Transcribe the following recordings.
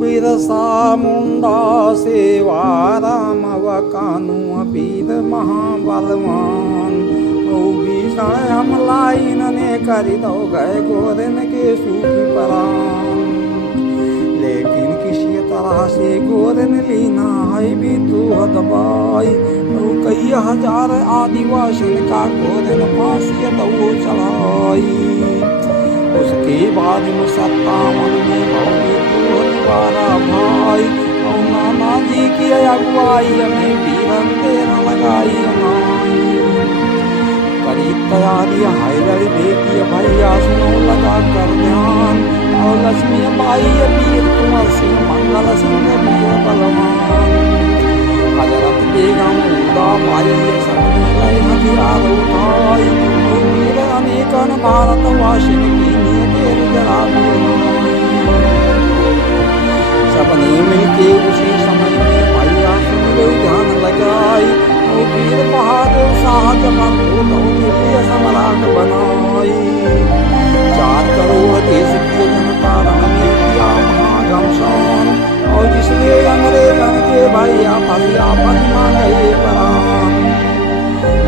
बिरसा मुंडा सेवा राम वकानु वीर महाबलवान। भीषण हमलाई ने करी दो गए गोरन के सूखी परान। लेकिन किसी तरह से गोरन लीना है भी तू दबाई। कई हजार आदिवासी का गोरन फांसी तो चढ़ाई। उसके बाद में 57 में भौजी दोबारा भाई और नाना जी की अगुवाई में वीरन तेरा लगाई करीब तैयारी हैदर बेटी भैया सुनो लगा कर ध्यान। और लक्ष्मी बाई वीर कुंवर सिंह मंगल सिंह वीर बलवान। हजरत बेगम उदा बाई सबने लय हथियार उठाई। वीर अनेकन भारतवासिन की सबने मिलके उसी समय में भैया सुन लो ध्यान लगाई। और वीर बहादुर शाह जमन को सम्राट बनाई। 4 करोड़ देश की जनता ने किया महाघमसान। और जिसने अंग्रेजन के भैया फसिया फतिमा गए प्राण।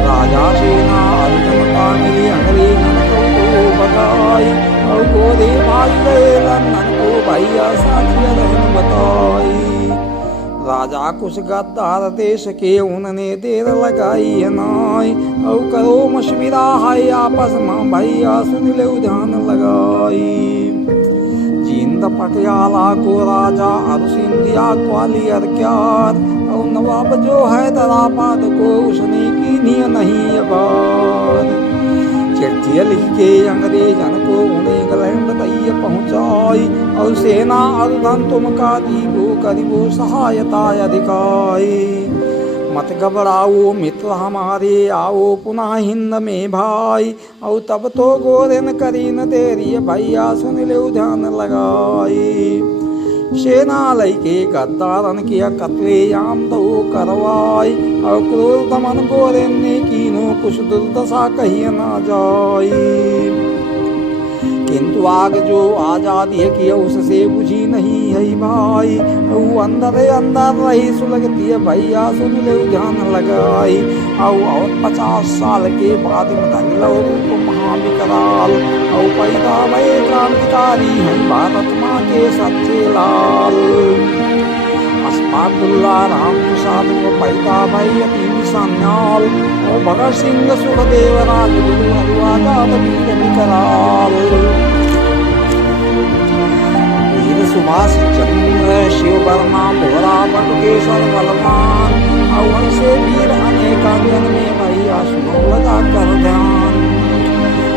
राजा सेना जनता मिली अंग्रेजन को बताई। और गोरे भाग गए लंदन को भैया साथी रहन बताई। राजा कुछ गद्दार देश के उन्होंने देर लगाई नाई। और करो मशविरा है आपस में भैया सुन लो ध्यान लगाई। जींद पटियाला को राजा और सिंधिया ग्वालियर क्यार। और नवाब जो हैदराबाद को उसने की नहीं आबाद। चिट्ठी लिख के अंग्रेजन को उन्हें इंग्लैंड तय पहुँचाई। और सेना और धन तुमका दीबो करीबो सहायता अधिकाई। मत घबराओ मित्र हमारे आओ पुनः हिंद में भाई। और तब तो गोरन करी न देरी भैया सुन लो ध्यान लगाई। सेना लय के गद्दारन किया कत्लेआम दो करवाई। और क्रूर दमन गोरन ने कीनो कुछ दुर्दशा कही न जाई। किंतु आग जो आजादी की उससे बुझी नहीं है भाई। वो अंदर अंदर रही सुलगती है भैया सुन लो ध्यान लगाई। और 50 साल के बाद में धन रूप महाविकराल। और पैदा भय क्रांतिकारी है भारत माँ के सच्चे लाल। अस्फाकुल्ला राम प्रसाद को पैदा भय 3 सन्याल। और भगत सिंह सुखदेव राजगुरु आजाद वीर विकराल। वीर सुभाष चंद्र शिव वर्मा भोला बटुकेश्वर बलवान। और से वीर अनेका जन्मे भैया सुनो लगा कर ध्यान।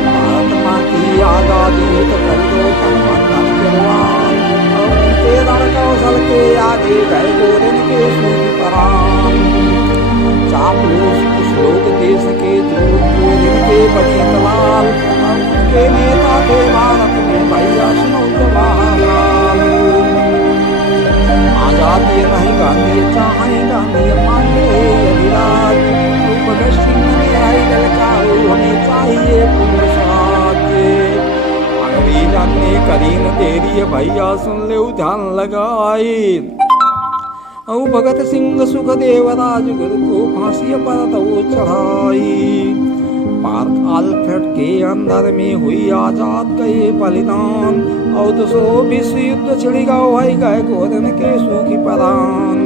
भारत माँ की आजादी तो कर दो तन मन कुर्बान। और उनके रण कौशल के आगे गए गोरन के सूर्य परान। चापलूस कुछ लोग देश के गोरन के बने दलाल। और उनके नेता थे भारत में भैया सुनो जवाहरलाल। आजादी नहीं गांधी चाहे गांधी मांगे अधिराज। भगत सिंह ने आई ललकारो हमें चाहिए पूर्ण स्वराज्य। अंग्रेजन ने करी न देरी भैया सुन लो ध्यान लगाई। और भगत सिंह सुखदेव राजगुरु को फांसी पर तो चढ़ाई। पार्क आल्फ्रेड के अंदर में हुई आजाद गए बलिदान। और 200 विश्व युद्ध छिड़ गए गोरन के सूखी परान।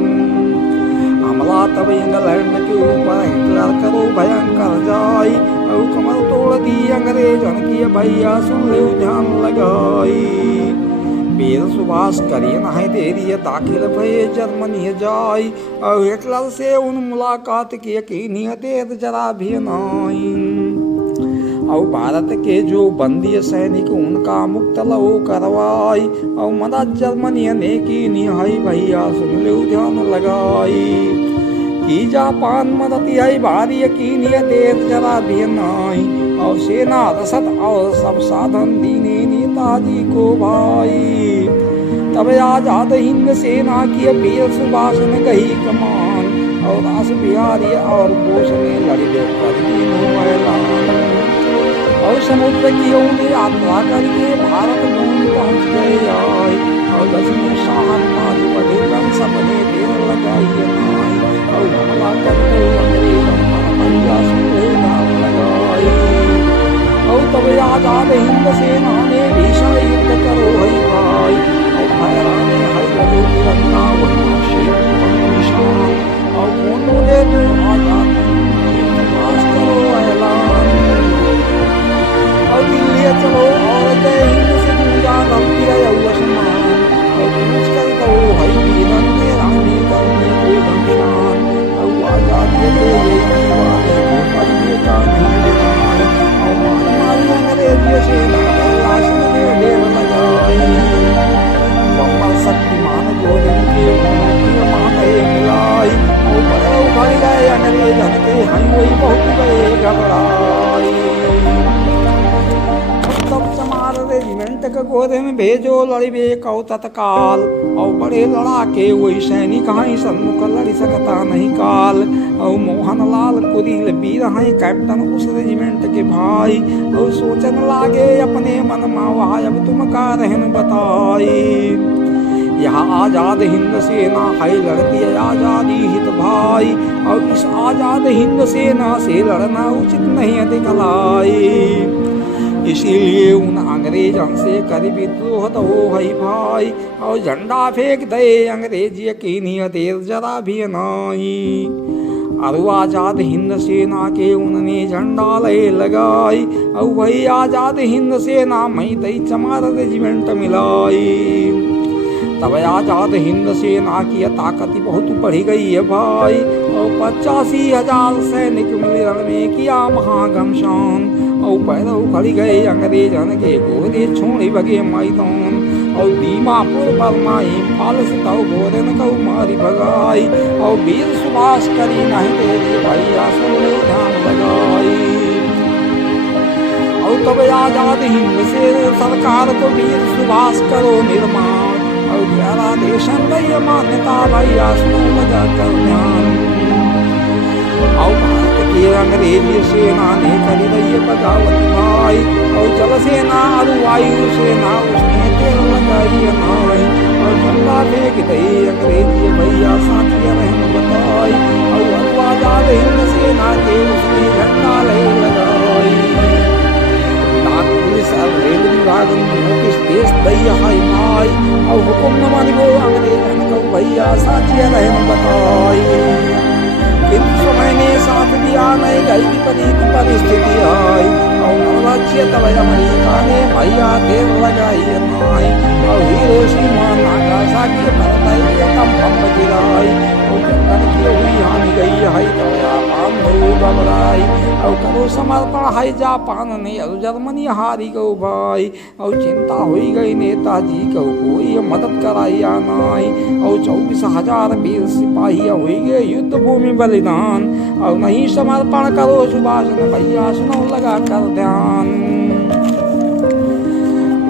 हमला तब इंग्लैंड के ऊपर हिटलर करो भयंकर जाई। और कमर तोड़ दी अंग्रेजन की भैया सुन लो ध्यान लगाई। वीर सुभाष करी न है देरी दाखिल भये जर्मनी जाई। और हिटलर से उन मुलाकात की यकीनी देर जरा भी नहीं। और भारत के जो बंदी सैनिक उनका मुक्त लो करवाई। और मदद जर्मनी ने की निहाई भैया सुन लो ध्यान लगाई। की जापान मदद आई भारी यकीनी देर जरा भी नहीं। और सेना रसद और सब साधन दीने नेताजी को भाई। तब आजाद हिंद सेना की वीर सुभाष ने गई कमान। और रास बिहारी और बोस ने लड़े कर तीनों ऐलान। और समुद्र की यात्रा करके भारत में पहुँच गए आए। और 10 गोदन भेजो लड़िबे कौ तत्काल। और बड़े लड़ाके वही सैनिक हैं सन्मुख लड़ी सकता नहीं काल। और मोहन लाल कुरील वीर हैं कैप्टन उस रेजिमेंट के भाई। और सोचन लागे अपने मन मावा अब तुम का रहन बताई। यहाँ आजाद हिंद सेना है लड़ती है आजादी हित भाई। और इस आजाद हिंद सेना से लड़ना उचित नहीं दिखलाई। इसीलिए उन अंग्रेजों से कर विद्रोह तो है भाई। और झंडा फेंक दे अंग्रेजी की नियतेर जरा भी नहीं। और आजाद हिंद सेना के उनने झंडा ले लगाई। और वही आजाद हिंद सेना में दई चमार रेजिमेंट मिलाई। तब आजाद हिंद सेना की ताकत बहुत बढ़ गई है भाई। और 85,000 सैनिक मिलन में किया महाघमशान। और पैदल उखड़ गए अंग्रेजन के गोदे छोड़े बगे मैदान। और दीमापुर बरमाई फाल से तव गोदन को मारी भगाई। और वीर सुभाष करी नहीं तेरी भैया सोने ध्यान लगाई। और तब आजाद हिंद से सरकार को वीर सुभाष करो निर्माण। और ग्यारह देशन गई मान्यता भैया सुनो लगा कर ध्यान। और भारत की अंग्रेजी सेना ने करी रही बगावत भाई। और जल सेना और वायु सेना उसने तेल लगाई नाई। और झंडा फेंक दई अंग्रेजी भैया साथिया रहन बताई। और आजाद हिंद सेना के उसने झंडा ले लगाई। डाक पुलिस और रेल विभाग नोटिस देश दई हाई भाई। और हुकुम न मानिबो अंग्रेजन को भैया साथिया रहन बताई। किंतु समय ने साथ दिया नहीं गई विपरीत परिस्थिति आई। और नवराज्य तब अमेरिका ने भैया देर लगाई नाई। और हिरोशिमा नागासाकी पर कम बम गिराई। और जंगल की हुई हानि गई है तो जापान धो घबराई। और करो समर्पण है जापान ने और जर्मनी हारी गो भाई। और चिंता हुई गई नेताजी को कोई मदद कराया नाई। और 24,000 वीर सिपाही हुई गए युद्ध भूमि बलिदान। और नहीं समर्पण करो सुभाष भैया सुनो लगा कर ध्यान।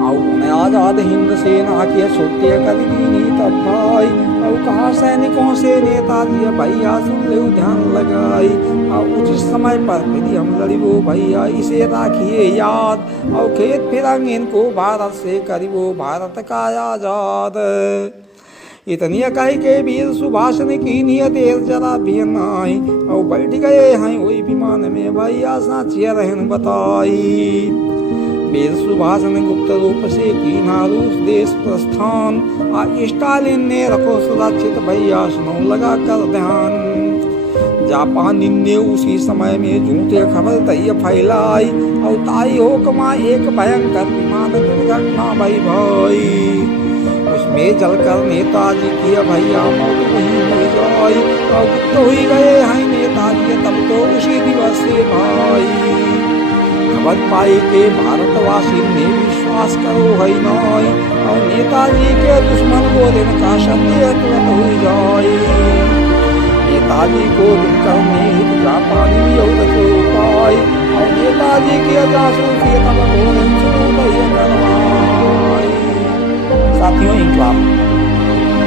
और उन्हें आजाद हिंद सेना की छुट्टी कर दी तब भाई। और कहा सैनिकों से नेताजी भैया सुन ले ध्यान लगाई। और उचित समय पर फिर हम लड़िबो भैया इसे राखिए याद। और खेत फिरंग इनको भारत से करीबो भारत का आजाद। इतनी कही के वीर सुभाष ने की नियत देर जरा भी नाई। और बैठ गए हैं वही विमान में भैया साचिया रहन बताई। वीर सुभाष ने गुप्त रूप से कीना रूस देश प्रस्थान। स्टालिन ने रखो सुरक्षित भैया सुनो लगा कर ध्यान। जापानी ने उसी समय में झूठे खबर तय फैलाई। और ताई हो कमा एक भयंकर विमान दुर्घटना भई भाई। उसमें जलकर नेताजी की भैया मौत वही हो जाई। और गुप्त हुई गए हैं नेताजी तब तो उसी दिवस से भाई। खबर पाई के भारतवासी ने विश्वास करो है नाई। और नेताजी के दुश्मन को दिन का सत्य तुरंत हो जाए। नेताजी को दिन करने जापानी उपाय। और नेताजी के जासूसी तब भोजन शुरू करवाई। साथियों इनकलाब